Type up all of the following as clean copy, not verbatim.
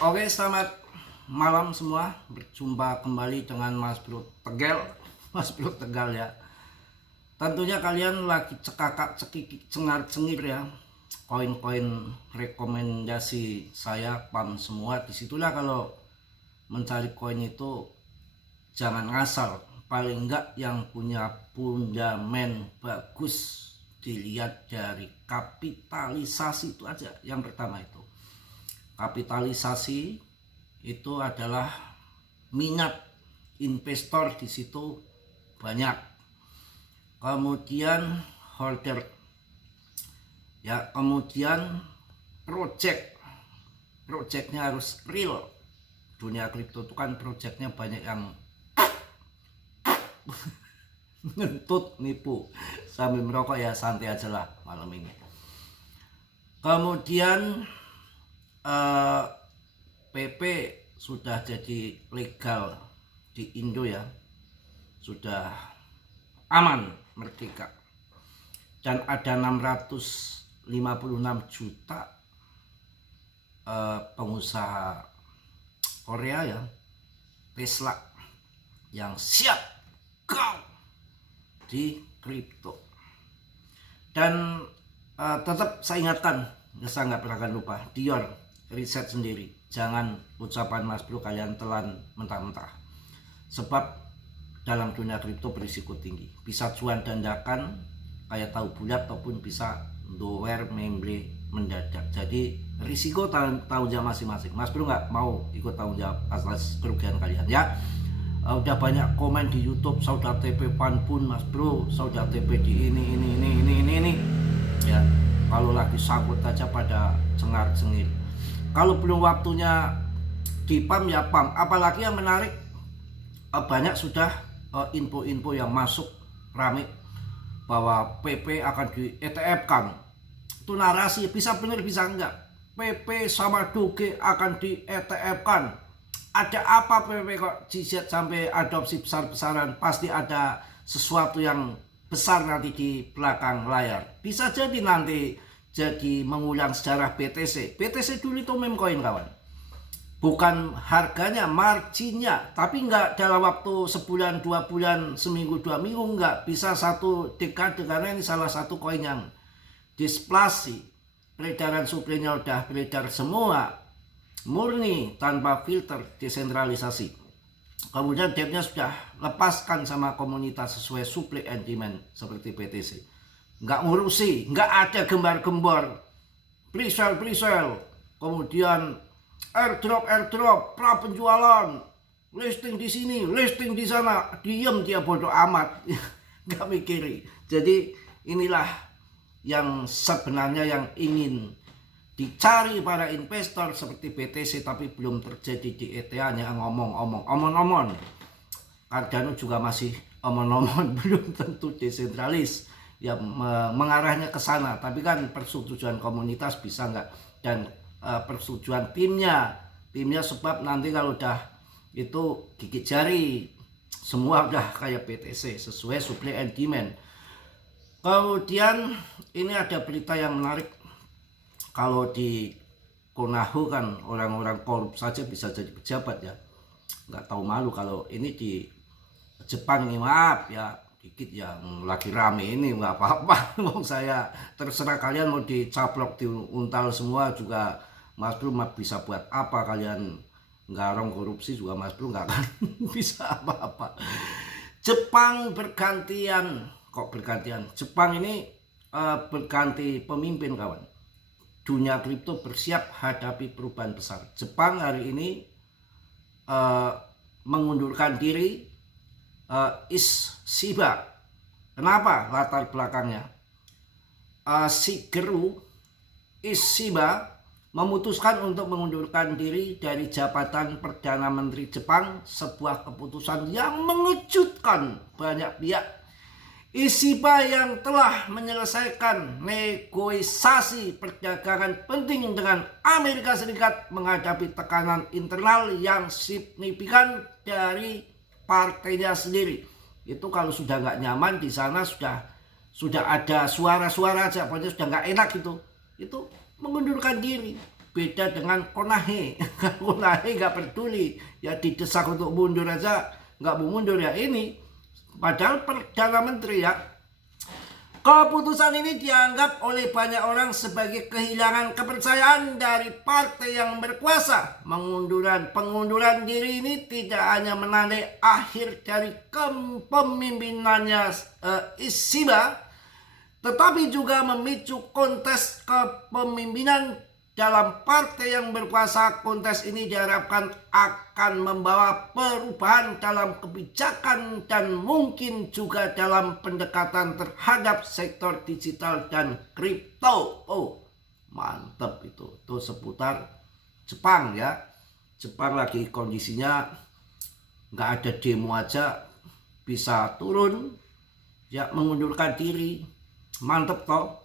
Oke, selamat malam semua. Berjumpa kembali dengan Mas Bro Tegal. Mas Bro Tegal ya. Tentunya kalian lagi cekakak cekikik cengar cengir ya. Koin-koin rekomendasi saya pam semua. Disitulah kalau mencari koin itu jangan ngasal. Paling enggak yang punya fundamen bagus. Dilihat dari kapitalisasi itu aja. Yang pertama itu. Kapitalisasi itu adalah minat investor di situ banyak. Kemudian holder ya, kemudian projectnya harus real. Dunia kripto itu kan projectnya banyak yang ngentut nipu sambil merokok, ya santai aja lah malam ini. Kemudian PP sudah jadi legal di Indo ya, sudah aman, merdeka, dan ada 656 juta pengusaha Korea ya, Tesla, yang siap go di kripto. Dan tetap saya ingatkan, saya nggak pernah akan lupa, Dior riset sendiri, jangan ucapan Mas Bro kalian telan mentah-mentah, sebab dalam dunia kripto berisiko tinggi, bisa cuan dandakan kayak tahu bulat ataupun bisa dower memble mendadak. Jadi risiko tanggung jawab masing-masing. Mas Bro nggak mau ikut tanggung jawab atas kerugian kalian ya. Udah banyak komen di YouTube, saya udah TP pun Mas Bro, saya udah TP di ini ya. Kalau lagi sangkut aja pada cengar-cengir. Kalau belum waktunya di PAM ya PAM. Apalagi yang menarik, banyak sudah info-info yang masuk rame bahwa PP akan di ETF kan. Itu narasi, bisa benar bisa enggak. PP sama Doge akan di ETF kan. Ada apa PP kok jizat sampai adopsi besar-besaran? Pasti ada sesuatu yang besar nanti di belakang layar. Bisa jadi nanti jadi mengulang sejarah BTC. BTC dulu itu meme coin kawan. Bukan harganya, marginnya. Tapi enggak dalam waktu sebulan, 2 bulan, seminggu, 2 minggu. Enggak, bisa 1 dekade. Karena ini salah satu koin yang displasi. Peredaran supply-nya udah beredar semua. Murni, tanpa filter, desentralisasi. Kemudian depnya sudah lepaskan sama komunitas sesuai supply and demand seperti BTC. Nggak ngurusi, nggak ada gembar-gembor, pre-sale, kemudian airdrop, pra penjualan, listing di sini, listing di sana, diem dia bodoh amat, nggak mikiri. Jadi inilah yang sebenarnya yang ingin dicari para investor seperti BTC, tapi belum terjadi di ETH, hanya omong-omong. Cardano juga masih omong-omong, belum tentu desentralis. Ya mengarahnya ke sana, tapi kan persetujuan komunitas bisa nggak, dan persetujuan timnya sebab nanti kalau udah itu gigit jari semua udah kayak BTC sesuai supply and demand. Kemudian ini ada berita yang menarik, kalau di Konaho kan orang-orang korup saja bisa jadi pejabat ya, nggak tahu malu. Kalau ini di Jepang ini maaf ya, dikit yang lagi rame ini nggak apa-apa. Mau saya terserah, kalian mau dicaplok diuntal semua juga Mas Bro bisa buat apa. Kalian ngarong korupsi juga Mas Bro nggak akan bisa apa-apa. Jepang bergantian, Jepang ini berganti pemimpin kawan. Dunia kripto bersiap hadapi perubahan besar. Jepang hari ini mengundurkan diri Shiba. Kenapa? Latar belakangnya, Shigeru Ishiba memutuskan untuk mengundurkan diri dari jabatan Perdana Menteri Jepang, sebuah keputusan yang mengejutkan banyak pihak. Ishiba yang telah menyelesaikan negosiasi perdagangan penting dengan Amerika Serikat menghadapi tekanan internal yang signifikan dari partainya sendiri. Itu kalau sudah nggak nyaman di sana, sudah ada suara-suara aja, pokoknya sudah nggak enak gitu, itu mengundurkan diri. Beda dengan Konahe. Konahe nggak peduli, ya didesak untuk mundur aja nggak mau mundur. Ya ini padahal Perdana Menteri ya. Keputusan ini dianggap oleh banyak orang sebagai kehilangan kepercayaan dari partai yang berkuasa. Pengunduran diri ini tidak hanya menandai akhir dari kepemimpinannya Ishiba, tetapi juga memicu kontes kepemimpinan dalam partai yang berkuasa. Kontes ini diharapkan akan membawa perubahan dalam kebijakan dan mungkin juga dalam pendekatan terhadap sektor digital dan kripto. Oh, mantap itu. Itu seputar Jepang ya. Jepang lagi kondisinya nggak ada demo aja bisa turun ya, mengundurkan diri. Mantep toh.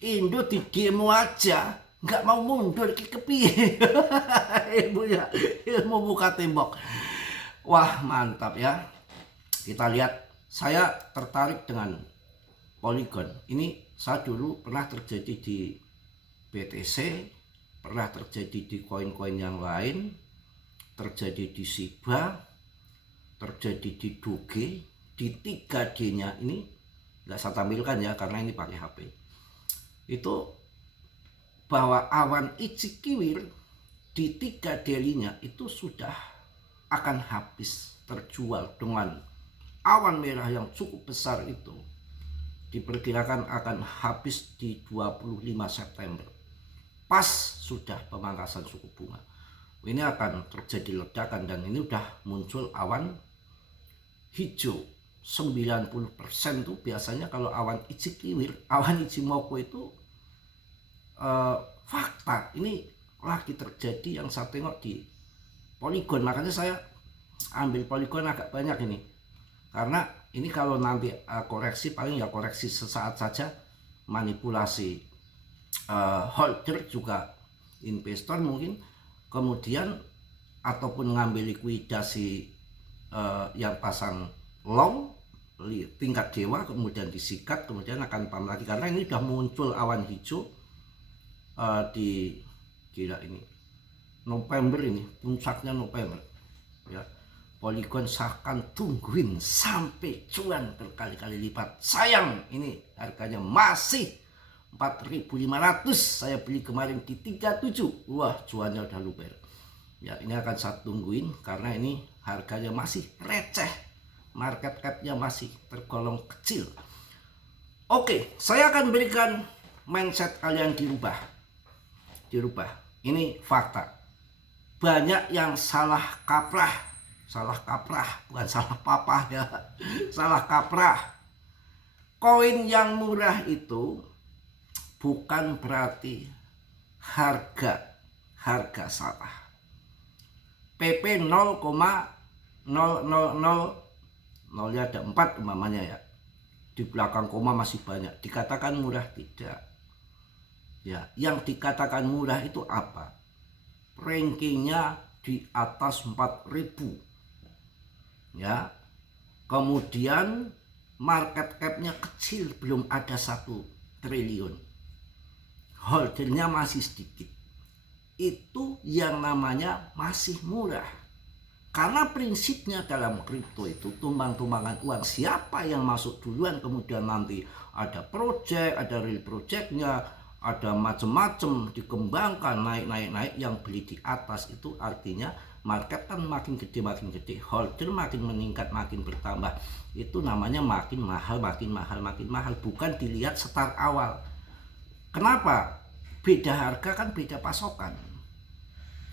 Indo di demo aja nggak mau mundur ke kepiye. Ilmunya ilmu buka tembok. Wah mantap ya. Kita lihat, saya tertarik dengan Polygon ini. Saya dulu pernah terjadi di BTC, pernah terjadi di koin-koin yang lain, terjadi di Shiba, terjadi di Doge. Di 3D nya ini nggak saya tampilkan ya karena ini pakai HP. Itu bahwa awan Ichikiwir di 3 daily-nya itu sudah akan habis terjual dengan awan merah yang cukup besar itu. Diperkirakan akan habis di 25 September. Pas sudah pemangkasan suku bunga. Ini akan terjadi ledakan dan ini udah muncul awan hijau. 90% tuh biasanya kalau awan Ichikiwir, awan Ichimoku itu fakta ini lagi terjadi yang saya tengok di Polygon. Makanya saya ambil Polygon agak banyak ini, karena ini kalau nanti koreksi paling ya koreksi sesaat saja, manipulasi holder juga investor mungkin, kemudian ataupun ngambil likuidasi yang pasang long tingkat dewa, kemudian disikat, kemudian akan pam lagi karena ini sudah muncul awan hijau. Di gila ini November, ini puncaknya November ya. Polygon saya akan tungguin sampai cuan berkali-kali lipat. Sayang ini harganya masih 4.500. Saya beli kemarin di 37. Wah cuannya udah luber ya. Ini akan saya tungguin karena ini harganya masih receh, market cap-nya masih tergolong kecil. Oke, saya akan berikan mindset kalian dirubah. Ini fakta. Banyak yang salah kaprah, bukan salah papah ya. Salah kaprah. Koin yang murah itu bukan berarti harga salah. PP 0,000 nolnya ada 4 umpamanya ya. Di belakang koma masih banyak. Dikatakan murah tidak. Ya, yang dikatakan murah itu apa? Rankingnya di atas 4.000. Ya. Kemudian market cap-nya kecil, belum ada 1 triliun. Holdernya masih sedikit. Itu yang namanya masih murah. Karena prinsipnya dalam kripto itu tumbang-tumbangan uang. Siapa yang masuk duluan, kemudian nanti ada project, ada real projectnya, ada macam-macam dikembangkan, naik, yang beli di atas itu artinya market kan makin gede, holder makin meningkat, makin bertambah. Itu namanya makin mahal, bukan dilihat start awal. Kenapa? Beda harga kan beda pasokan.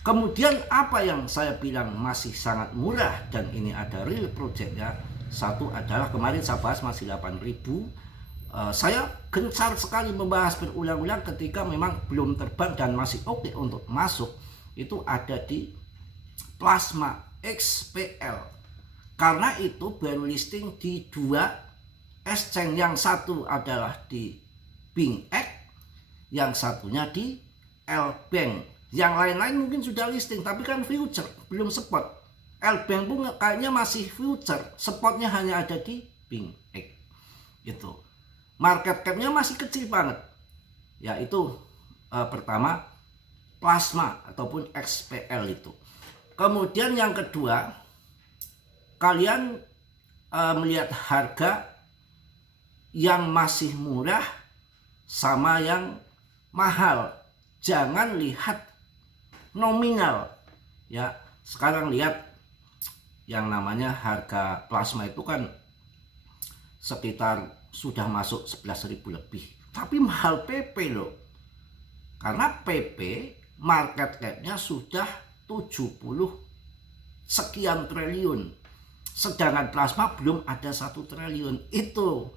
Kemudian apa yang saya bilang masih sangat murah dan ini ada real project ya. Satu adalah kemarin saya bahas masih 8.000. Saya gencar sekali membahas berulang-ulang ketika memang belum terbang dan masih oke untuk masuk. Itu ada di Plasma XPL. Karena itu baru listing di 2 exchange. Yang satu adalah di BingX, yang satunya di L-Bank. Yang lain-lain mungkin sudah listing, tapi kan future, belum spot. L-Bank pun kayaknya masih future, spotnya hanya ada di BingX. Itu market cap-nya masih kecil banget. Ya itu pertama plasma ataupun XPL itu. Kemudian yang kedua, kalian melihat harga yang masih murah sama yang mahal. Jangan lihat nominal ya. Sekarang lihat yang namanya harga plasma itu kan sekitar sudah masuk 11.000 lebih, tapi mahal PP loh, karena PP market cap-nya sudah 70 sekian triliun, sedangkan plasma belum ada 1 triliun. Itu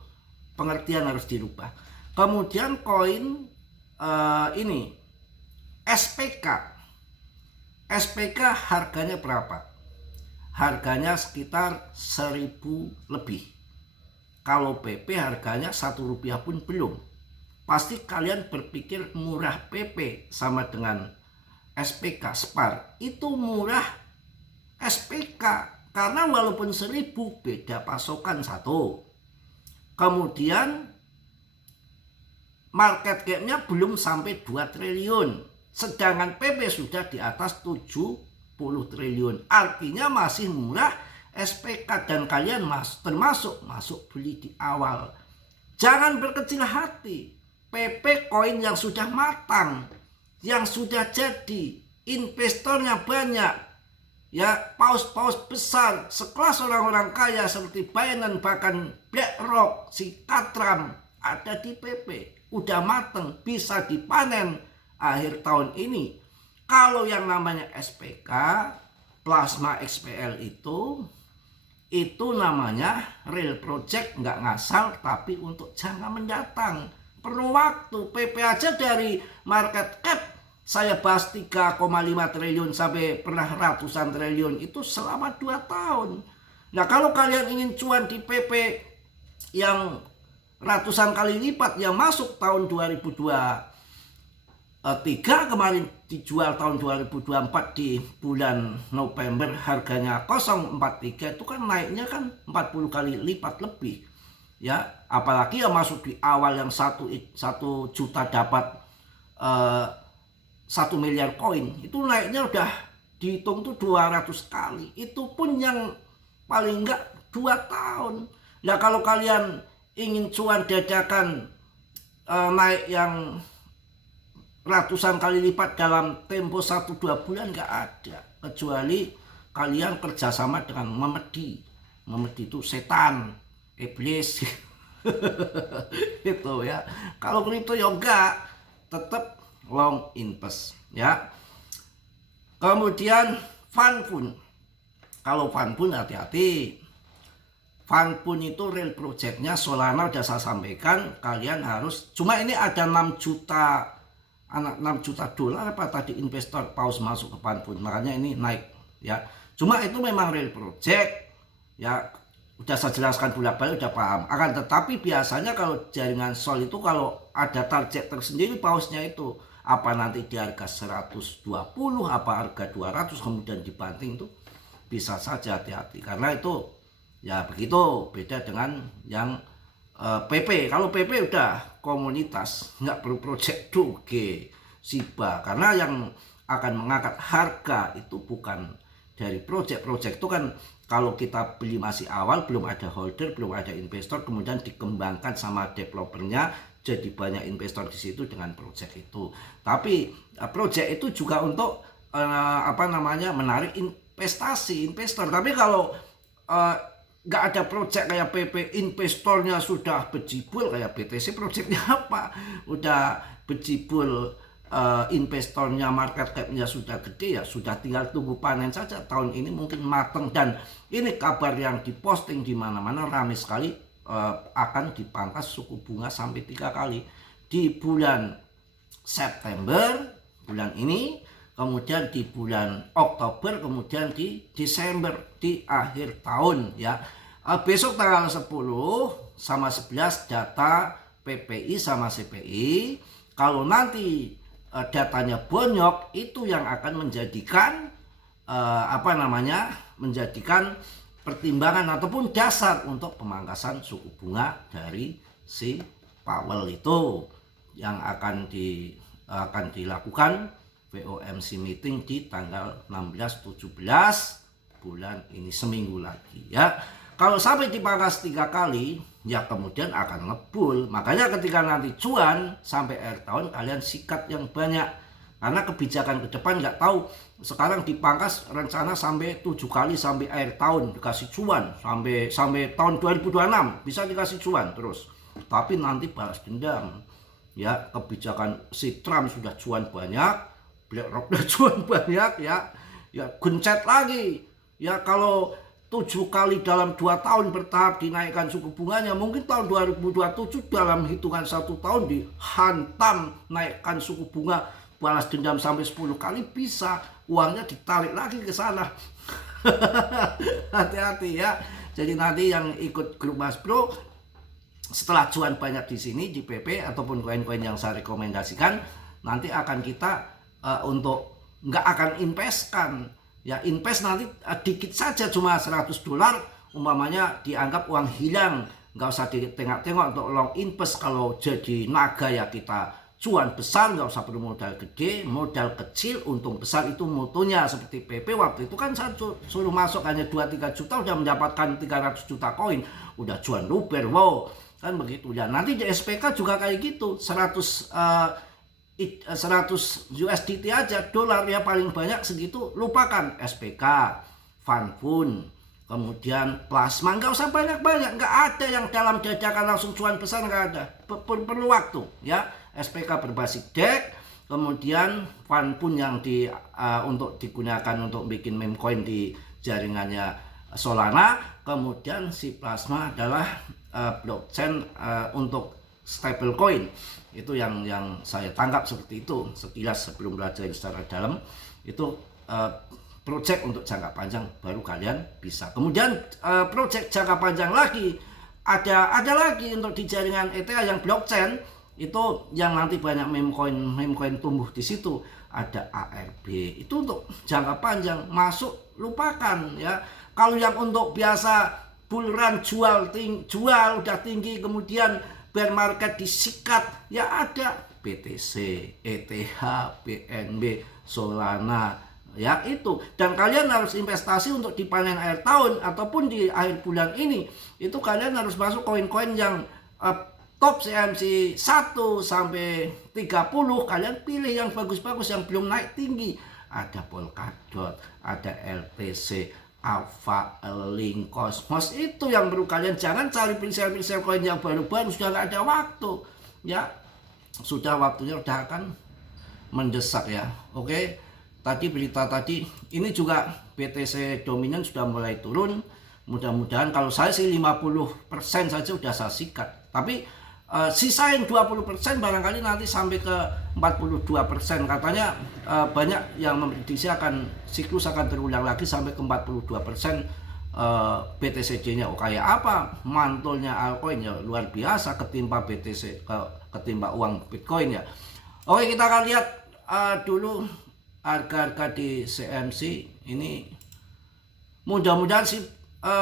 pengertian harus dirubah. Kemudian koin ini SPK harganya berapa? Harganya sekitar 1.000 lebih. Kalau PP harganya Rp1 pun belum. Pasti kalian berpikir murah PP sama dengan SPK SPAR. Itu murah SPK karena walaupun 1.000 beda pasokan satu. Kemudian market cap-nya belum sampai 2 triliun. Sedangkan PP sudah di atas 70 triliun. Artinya masih murah SPK, dan kalian termasuk masuk beli di awal. Jangan berkecil hati. PP koin yang sudah matang, yang sudah jadi, investornya banyak, ya paus-paus besar sekelas orang-orang kaya seperti Binance, bahkan BlackRock, si Katram ada di PP, udah mateng, bisa dipanen akhir tahun ini. Kalau yang namanya SPK, plasma XPL itu namanya real project, nggak ngasal, tapi untuk jangka mendatang. Perlu waktu. PP aja dari market cap saya bahas 3,5 triliun sampai pernah ratusan triliun itu selama 2 tahun. Nah kalau kalian ingin cuan di PP yang ratusan kali lipat yang masuk tahun 2023 kemarin dijual tahun 2024 di bulan November harganya 043, itu kan naiknya kan 40 kali lipat lebih ya. Apalagi yang masuk di awal yang 1 juta dapat 1 miliar koin, itu naiknya udah dihitung tuh 200 kali. Itu pun yang paling enggak 2 tahun. Nah kalau kalian ingin cuan dadakan naik yang ratusan kali lipat dalam tempo 1-2 bulan nggak ada, kecuali kalian kerjasama dengan memedi. Memedi itu setan, iblis itu ya. Kalau kripto ya enggak, tetap long invest ya. Kemudian Fanpun, kalau Fanpun hati-hati. Fanpun itu real projectnya Solana udah saya sampaikan, kalian harus, cuma ini ada 6 juta dolar apa tadi investor paus masuk ke Fanpun, makanya ini naik ya. Cuma itu memang real project ya, udah saya jelaskan bolak-balik, udah paham. Akan tetapi biasanya kalau jaringan Sol itu kalau ada target tersendiri pausnya itu apa nanti di harga 120 apa harga 200 kemudian dibanting, itu bisa saja, hati-hati karena itu ya begitu. Beda dengan yang PP. Kalau PP udah komunitas, nggak perlu project Doge, Shiba, karena yang akan mengangkat harga itu bukan dari project itu kan. Kalau kita beli masih awal, belum ada holder, belum ada investor, kemudian dikembangkan sama developernya, jadi banyak investor di situ dengan project itu. Tapi project itu juga untuk menarik investasi investor. Tapi kalau nggak ada project kayak PP, investornya sudah bejibul kayak BTC, projectnya apa? Udah bejibul, investornya market capnya sudah gede, ya sudah tinggal tunggu panen saja. Tahun ini mungkin mateng, dan ini kabar yang diposting di mana-mana ramai sekali, akan dipangkas suku bunga sampai 3 kali di bulan September bulan ini, kemudian di bulan Oktober, kemudian di Desember di akhir tahun ya. Besok tanggal 10 sama 11 data PPI sama CPI. Kalau nanti datanya bonyok, itu yang akan menjadikan menjadikan pertimbangan ataupun dasar untuk pemangkasan suku bunga dari si Powell itu yang akan dilakukan FOMC meeting di tanggal 16-17 bulan ini, seminggu lagi ya. Kalau sampai dipangkas 3 kali ya kemudian akan ngebul. Makanya ketika nanti cuan sampai akhir tahun kalian sikat yang banyak, karena kebijakan ke depan nggak tahu. Sekarang dipangkas rencana sampai 7 kali sampai akhir tahun dikasih cuan, sampai tahun 2026 bisa dikasih cuan terus. Tapi nanti balas dendam ya, kebijakan si Trump sudah cuan banyak, BlackRock sudah cuan banyak ya gencet lagi ya. Kalau 7 kali dalam 2 tahun bertahap dinaikkan suku bunganya, mungkin tahun 2027 dalam hitungan 1 tahun dihantam naikkan suku bunga, balas dendam sampai 10 kali, bisa uangnya ditarik lagi ke sana. Hati-hati ya. Jadi nanti yang ikut grup Mas Bro, setelah cuan banyak di sini di PP ataupun koin-koin yang saya rekomendasikan, nanti akan kita untuk nggak akan investkan ya, invest nanti dikit saja, cuma $100 umpamanya, dianggap uang hilang, nggak usah ditengok-tengok untuk long invest. Kalau jadi naga ya kita cuan besar, nggak usah perlu modal gede, modal kecil untung besar, itu mutunya. Seperti PP waktu itu kan saya suruh masuk hanya 2-3 juta udah mendapatkan 300 juta koin, udah cuan luber, wow kan begitu ya. Nanti di SPK juga kayak gitu, 100 USDT aja, dolar ya paling banyak segitu, lupakan SPK, Fanfun, kemudian plasma, nggak usah banyak-banyak, nggak ada yang dalam dadakan langsung cuan besar, nggak ada, perlu waktu ya. SPK berbasis DEX, kemudian Fanfun yang untuk digunakan untuk bikin meme coin di jaringannya Solana, kemudian si plasma adalah blockchain untuk stable coin. Itu yang saya tangkap seperti itu sekilas sebelum belajar secara dalam. Itu project untuk jangka panjang baru kalian bisa. Kemudian project jangka panjang lagi ada lagi untuk di jaringan ETH yang blockchain, itu yang nanti banyak meme coin tumbuh di situ. Ada ARB, itu untuk jangka panjang, masuk lupakan ya. Kalau yang untuk biasa bull run, jual udah tinggi, kemudian bear market disikat, ya ada BTC, ETH, BNB, Solana, ya itu. Dan kalian harus investasi untuk dipanen akhir tahun ataupun di akhir bulan ini. Itu kalian harus masuk koin-koin yang top CMC 1 sampai 30. Kalian pilih yang bagus-bagus, yang belum naik tinggi. Ada Polkadot, ada LTC, Alpha, Link, Cosmos, itu yang perlu kalian. Jangan cari presale koin yang baru-baru, sudah nggak ada waktu ya, sudah waktunya udah akan mendesak ya. Oke, tadi berita tadi ini juga BTC dominan sudah mulai turun, mudah-mudahan, kalau saya sih 50% saja sudah saya sikat, tapi sisain 20% barangkali nanti sampai ke 42%. Katanya banyak yang memprediksi siklus akan terulang lagi sampai ke 42% BTCJ-nya. Oh, kayak apa mantulnya altcoin ya, luar biasa ketimpa BTC, ketimpa uang Bitcoin ya. Oke, kita akan lihat dulu harga-harga di CMC ini. Mudah-mudahan si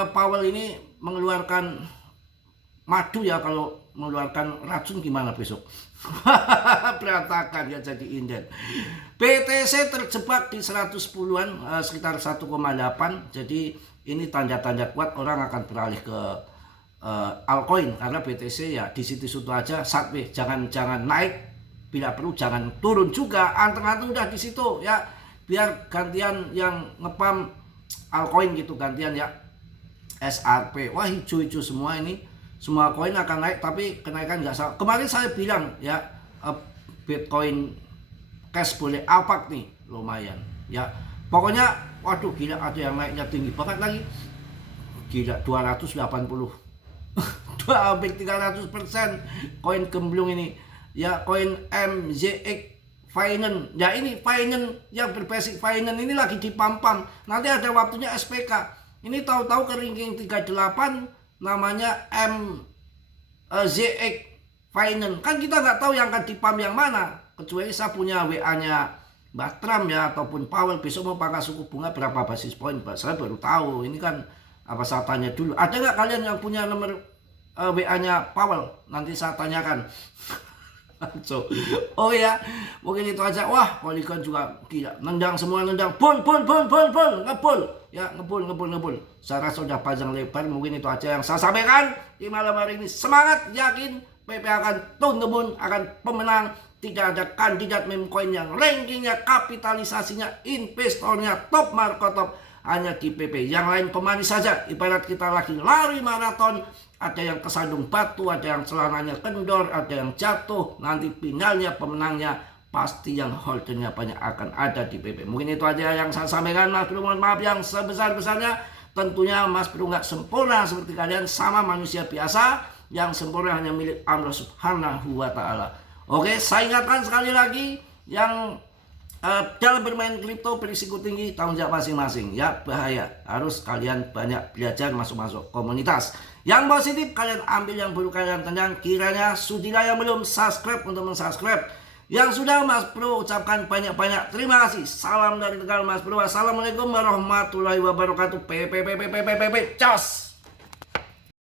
Powell ini mengeluarkan madu ya. Kalau mengeluarkan racun gimana besok? Berantakan ya, jadi inden. BTC terjebak di 110-an, sekitar 1,8. Jadi ini tanda-tanda kuat orang akan beralih ke altcoin, karena BTC ya di situ-situ aja, sideways, jangan naik, bila perlu jangan turun juga, anteng-anteng udah di situ ya, biar gantian yang ngepam altcoin gitu, gantian ya SRP. Wah, hijau-hijau semua ini. Semua koin akan naik, tapi kenaikan nggak sama. Kemarin saya bilang ya, Bitcoin Cash boleh alpak nih, lumayan ya. Pokoknya waduh gila, ada yang naiknya tinggi banget lagi. Gila, 280 hampir 300% koin gemblung ini ya. Koin MZX Finance ya, ini Finance yang berbasis Finance ini lagi dipam-pam. Nanti ada waktunya SPK. Ini tahu-tahu ke ranking 38 namanya MZX Finance. Kan kita nggak tahu yang akan dipam yang mana, kecuali saya punya WA-nya Mbak Trump ya, ataupun Powell besok mau pangkas suku bunga berapa basis point. Saya baru tahu. Ini kan apa, saya tanya dulu. Ada nggak kalian yang punya nomor WA-nya Powell? Nanti saya tanyakan. So, oh ya, mungkin itu aja. Wah, Polygon juga gila. Nendang semua, nendang. Pul. Ngepul. Ya, ngepul. Saya rasa sudah panjang lebar. Mungkin itu aja yang saya sampaikan di malam hari ini. Semangat, yakin PP akan turn the moon, akan pemenang. Tidak ada kandidat meme coin yang rankingnya, kapitalisasinya, investornya top, market top. Hanya di PP. Yang lain pemanis saja. Ibarat kita lagi lari maraton. Ada yang kesandung batu, ada yang celananya kendor, ada yang jatuh. Nanti finalnya pemenangnya pasti yang holdernya banyak akan ada di PP. Mungkin itu aja yang saya sampaikan, Mas Bro. Mohon maaf yang sebesar-besarnya. Tentunya Mas Bro nggak sempurna seperti kalian, sama manusia biasa. Yang sempurna hanya milik Allah Subhanahu wa Ta'ala. Oke, saya ingatkan sekali lagi yang dalam bermain kripto berisiko tinggi, tanggung jawab masing-masing ya, bahaya. Harus kalian banyak belajar, masuk komunitas. Yang positif kalian ambil, yang buruk kalian tendang. Kiranya sudilah yang belum subscribe untuk mensubscribe. Yang sudah, Mas Bro ucapkan banyak-banyak terima kasih. Salam dari Tegal, Mas Bro. Assalamualaikum warahmatullahi wabarakatuh. Cos.